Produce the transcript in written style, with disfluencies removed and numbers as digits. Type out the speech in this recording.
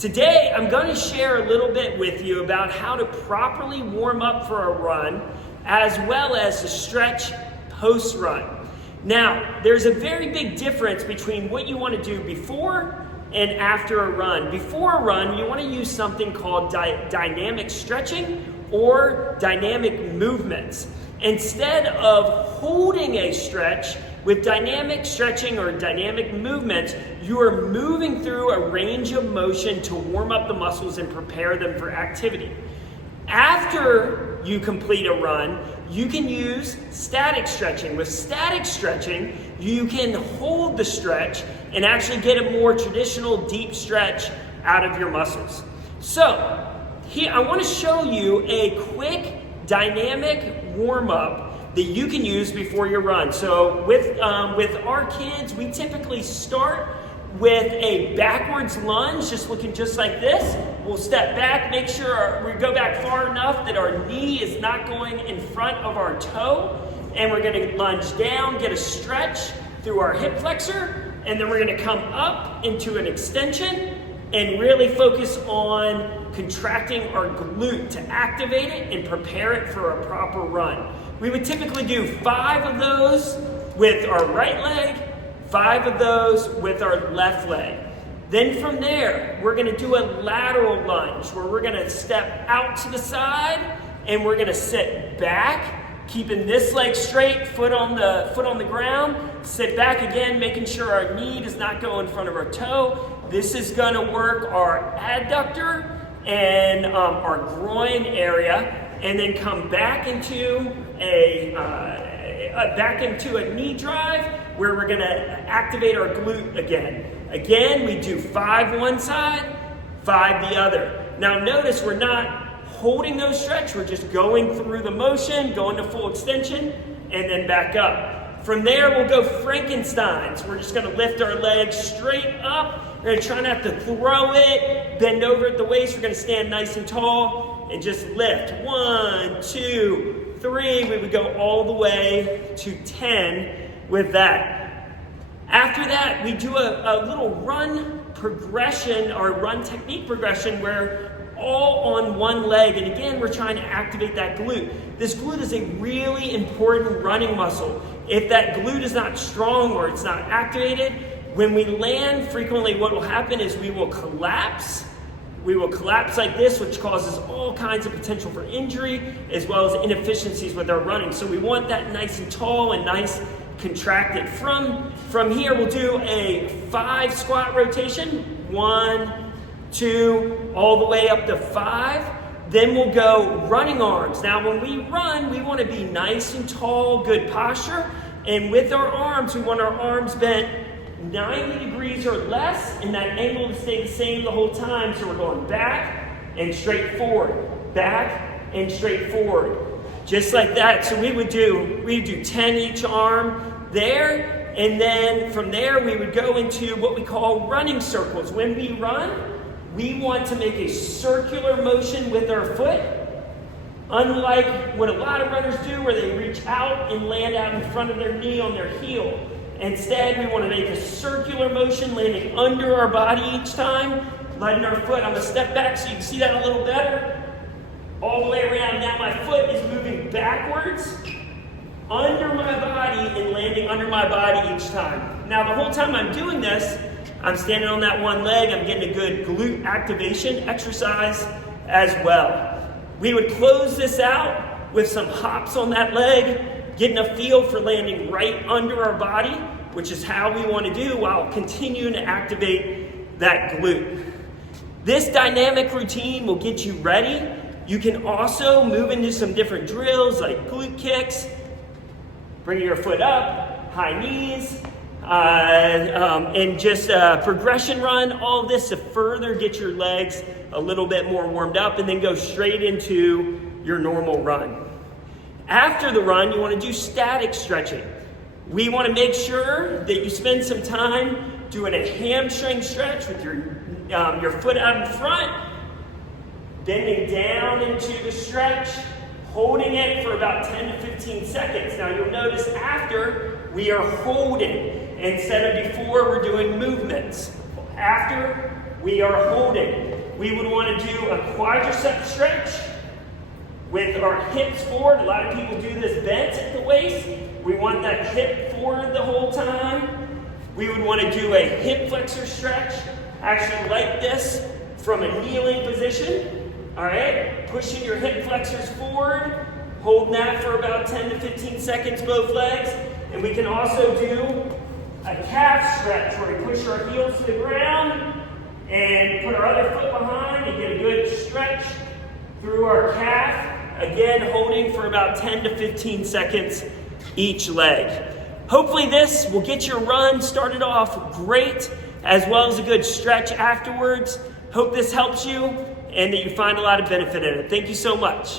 Today, I'm going to share a little bit with you about how to properly warm up for a run, as well as to stretch post-run. Now, there's a very big difference between what you want to do before and after a run. Before a run, you want to use something called dynamic stretching or dynamic movements. Instead of holding a stretch, with dynamic stretching or dynamic movements, you are moving through a range of motion to warm up the muscles and prepare them for activity. After you complete a run, you can use static stretching. With static stretching, you can hold the stretch and actually get a more traditional deep stretch out of your muscles. So, here I want to show you a quick dynamic warm-up that you can use before your run. So with our kids, we typically start with a backwards lunge, just looking just like this. We'll step back, make sure we go back far enough that our knee is not going in front of our toe, and we're gonna lunge down, get a stretch through our hip flexor, and then we're gonna come up into an extension and really focus on contracting our glute to activate it and prepare it for a proper run. We would typically do 5 of those with our right leg, 5 of those with our left leg. Then from there, we're gonna do a lateral lunge where we're gonna step out to the side and we're gonna sit back, keeping this leg straight, foot on the ground, sit back again, making sure our knee does not go in front of our toe. This is gonna work our adductor and our groin area, and then come back into a knee drive where we're gonna activate our glute again. Again, we do 5 one side, 5 the other. Now notice we're not holding those stretch, we're just going through the motion, going to full extension, and then back up. From there, we'll go Frankensteins. We're just gonna lift our legs straight up. We're gonna try not to throw it, bend over at the waist. We're gonna stand nice and tall and just lift. 1, 2, 3. We would go all the way to 10 with that. After that, we do a little run progression or run technique progression where all on one leg. And again, we're trying to activate that glute. This glute is a really important running muscle. If that glute is not strong or it's not activated, when we land, frequently what will happen is we will collapse. We will collapse like this, which causes all kinds of potential for injury, as well as inefficiencies with our running. So we want that nice and tall and nice contracted. From here, we'll do a 5 squat rotation. 1, 2, all the way up to 5. Then we'll go running arms. Now, when we run, we want to be nice and tall, good posture. And with our arms, we want our arms bent 90 degrees or less, and that angle to stay the same the whole time. So we're going back and straight forward, back and straight forward, just like that. So we would do 10 each arm there, and then from there we would go into what we call running circles. When we run, we want to make a circular motion with our foot, unlike what a lot of runners do where they reach out and land out in front of their knee on their heel. Instead, we want to make a circular motion, landing under our body each time, letting our foot, I'm going to step back so you can see that a little better, all the way around. Now my foot is moving backwards, under my body, and landing under my body each time. Now the whole time I'm doing this, I'm standing on that one leg, I'm getting a good glute activation exercise as well. We would close this out with some hops on that leg, getting a feel for landing right under our body, which is how we want to do while continuing to activate that glute. This dynamic routine will get you ready. You can also move into some different drills like glute kicks, bring your foot up, high knees, and just a progression run, all this to further get your legs a little bit more warmed up, and then go straight into your normal run. After the run, you want to do static stretching. We want to make sure that you spend some time doing a hamstring stretch with your foot out in front, bending down into the stretch, holding it for about 10 to 15 seconds. Now you'll notice after, we are holding. Instead of before, we're doing movements. After, we are holding. We would want to do a quadricep stretch with our hips forward. A lot of people do this bent at the waist. We want that hip forward the whole time. We would want to do a hip flexor stretch, actually like this, from a kneeling position. All right, pushing your hip flexors forward, holding that for about 10 to 15 seconds, both legs. And we can also do a calf stretch where we push our heels to the ground and put our other foot behind and get a good stretch through our calf. Again, holding for about 10 to 15 seconds each leg. Hopefully this will get your run started off great, as well as a good stretch afterwards. Hope this helps you and that you find a lot of benefit in it. Thank you so much.